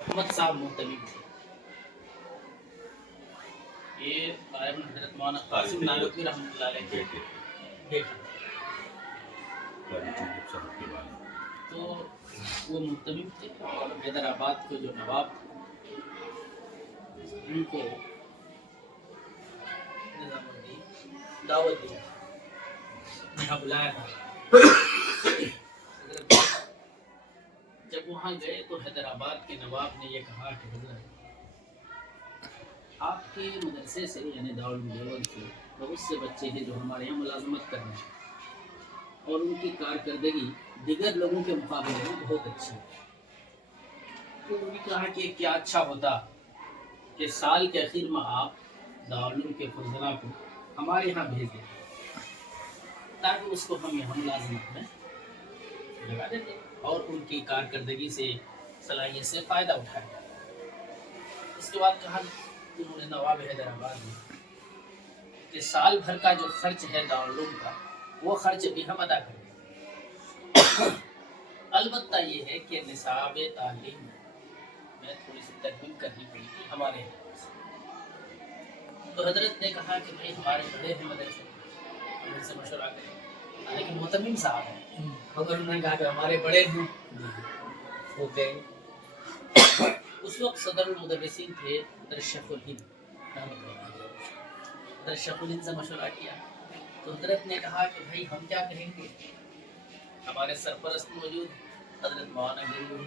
احمد صاحب محتمی تھے. یہ غالباً حضرت مولانا قاسم نانوتوی رحمۃ اللہ علیہ کے بیٹے. تو وہ محتمی تھے اور حیدرآباد کے جو نواب تھے ان کو نظام الدین دعوت دی, یہاں بلایا تھا. جب وہاں گئے تو حیدرآباد کے نواب نے یہ کہا کہ حضرت آپ کے مدرسے سے یعنی دارالعلوم سے بہت سے بچے ہیں جو ہمارے یہاں ملازمت کر رہے ہیں اور ان کی کارکردگی دیگر لوگوں کے مقابلے میں بہت اچھی ہے. تو انہوں نے کہا کہ کیا اچھا ہوتا کہ سال کے آخر میں آپ دارالعلوم کے فضلاء کو ہمارے یہاں بھیج دیں تاکہ اس کو ہم یہاں ملازمت میں لگا دیتے اور ان کی کارکردگی سے صلاحیت سے فائدہ اٹھائے. اس کے بعد کہا انہوں نے نواب حیدرآباد میں کہ سال بھر کا جو خرچ ہے دارالعلوم کا وہ خرچ بھی ہم ادا کریں گے. البتہ یہ ہے کہ نصاب تعلیم میں تھوڑی سی ترمیم کرنی پڑی تھی ہمارے حوالے سے. تو حضرت نے کہا کہ بھائی ہمارے بڑے ہیں مدرسے, ہم سے مشورہ کریں, لیکن محتمم صاحب ہیں مگر انہوں نے کہا کہ ہمارے بڑے ہیں وہ گئے. اس وقت صدر المدرسین تھے حضرت شیخ الہند رحمۃ اللہ علیہ. حضرت شیخ الہند سے مشورہ کیا تو حضرت نے کہا کہ بھائی ہم کیا کریں گے, ہمارے سرپرست موجود حضرت مولانا گنگوہی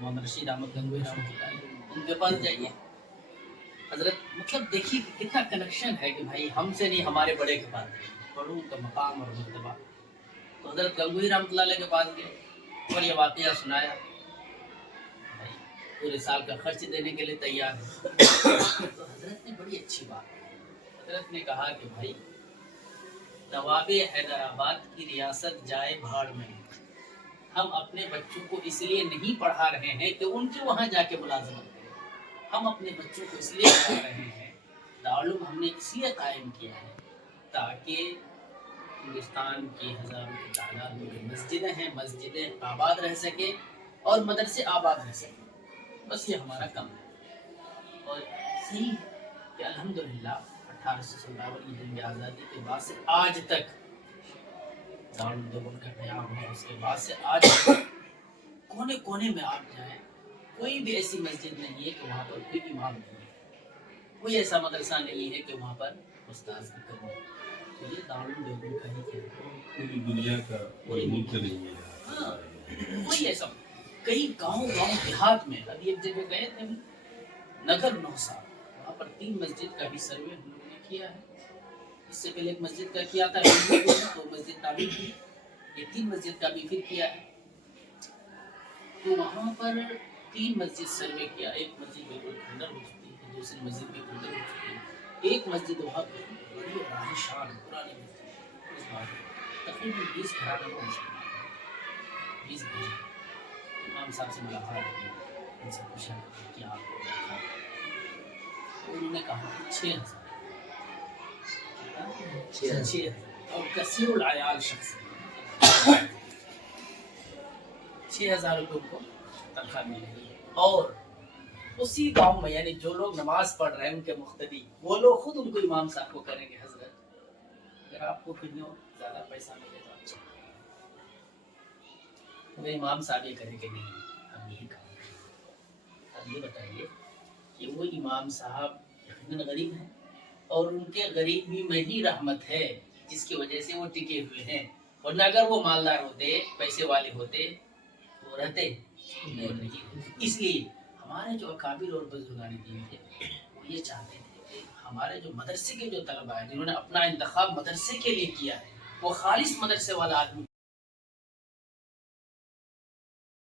محمد رشید احمد گنگوہی رحمۃ اللہ علیہ, ان کے پاس جائیے. حضرت مطلب دیکھیے کتنا کنیکشن ہے کہ بھائی ہم سے نہیں ہمارے بڑے کے پاس جائیے, بڑوں کا مقام اور مرتبہ. تو حضرت گنگوہی رحمۃ اللہ علیہ کے پاس گئے اور یہ واقعہ سنایا. پورے سال کا خرچ دینے کے لیے تیار ہے. تو حضرت نے بڑی اچھی بات, حضرت نے کہا کہ بھائی نواب حیدرآباد کی ریاست جائے بھاڑ میں, ہم اپنے بچوں کو اس لیے نہیں پڑھا رہے ہیں کہ ان کے وہاں جا کے ملازمت کریں, ہم اپنے بچوں کو اس لیے پڑھا رہے ہیں, دارالعلوم ہم نے اس لیے قائم کیا ہے تاکہ ہندوستان کی ہزاروں کی تعداد میں جو مسجدیں ہیں مسجدیں آباد رہ سکیں اور مدرسے آباد رہ سکیں. بس یہ ہمارا کام ہے. اور صحیح کہ الحمدللہ 1857 کی جنگ آزادی کے بعد سے آج تک دارالعلوم دیوبند کا قیام ہوا. اس کے بعد سے آج تک کونے کونے میں آپ جائیں کوئی بھی ایسی مسجد نہیں ہے کہ وہاں پر کوئی امام نہیں ہے, کوئی ایسا مدرسہ نہیں ہے کہ وہاں پر استاذ کی کمی ہے. تو یہ دارالعلوم دیوبند کا ہی کیا پوری دنیا کا کوئی ملک نہیں ہے. ہاں کوئی ایسا کئی گاؤں دیہات میں. ابھی ایک جگہ گئے تھے نگر نوسا, وہاں پر 3 مسجد کا بھی سروے ہم لوگوں نے کیا ہے. اس سے پہلے ایک مسجد کا کیا تھا تو مسجد تعمیر کی, یہ 3 مسجد کا بھی پھر کیا ہے. تو وہاں پر 3 مسجد سروے کیا. ایک مسجد بالکل کھنڈر ہو چکی ہے, دوسری مسجد بھی کھنڈر ہو چکی ہے, ایک مسجد وہاں پہ بڑی عالیشان پرانی مسجد, اس بات تقریباً 20 گھرانوں کو مسلمان 20 گھر. امام صاحب سے ملاقات کی, ان سے پوچھا کہ آپ کو تو انہوں نے کہا 6,000 اور کثیر العیال شخص 6,000 روپے کو تنخواہ مل رہی ہے. اور اسی گاؤں میں یعنی جو لوگ نماز پڑھ رہے ہیں ان کے مقتدی وہ لوگ خود ان کو امام صاحب کو کریں گے حضرت اگر آپ کو کہیں زیادہ پیسہ ملے تو اچھا. تو امام صاحب یہ کریں کہ نہیں ہم یہی کام کریں. اب یہ بتائیے کہ وہ امام صاحب یقیناً غریب ہیں اور ان کے غریبی میں ہی رحمت ہے جس کی وجہ سے وہ ٹکے ہوئے ہیں, ورنہ اگر وہ مالدار ہوتے پیسے والے ہوتے تو رہتے نہیں. اس لیے ہمارے جو اکابر اور بزرگان دین تھے وہ یہ چاہتے تھے کہ ہمارے جو مدرسے کے جو طلباء ہیں جنہوں نے اپنا انتخاب مدرسے کے لیے کیا ہے وہ خالص مدرسے والا آدمی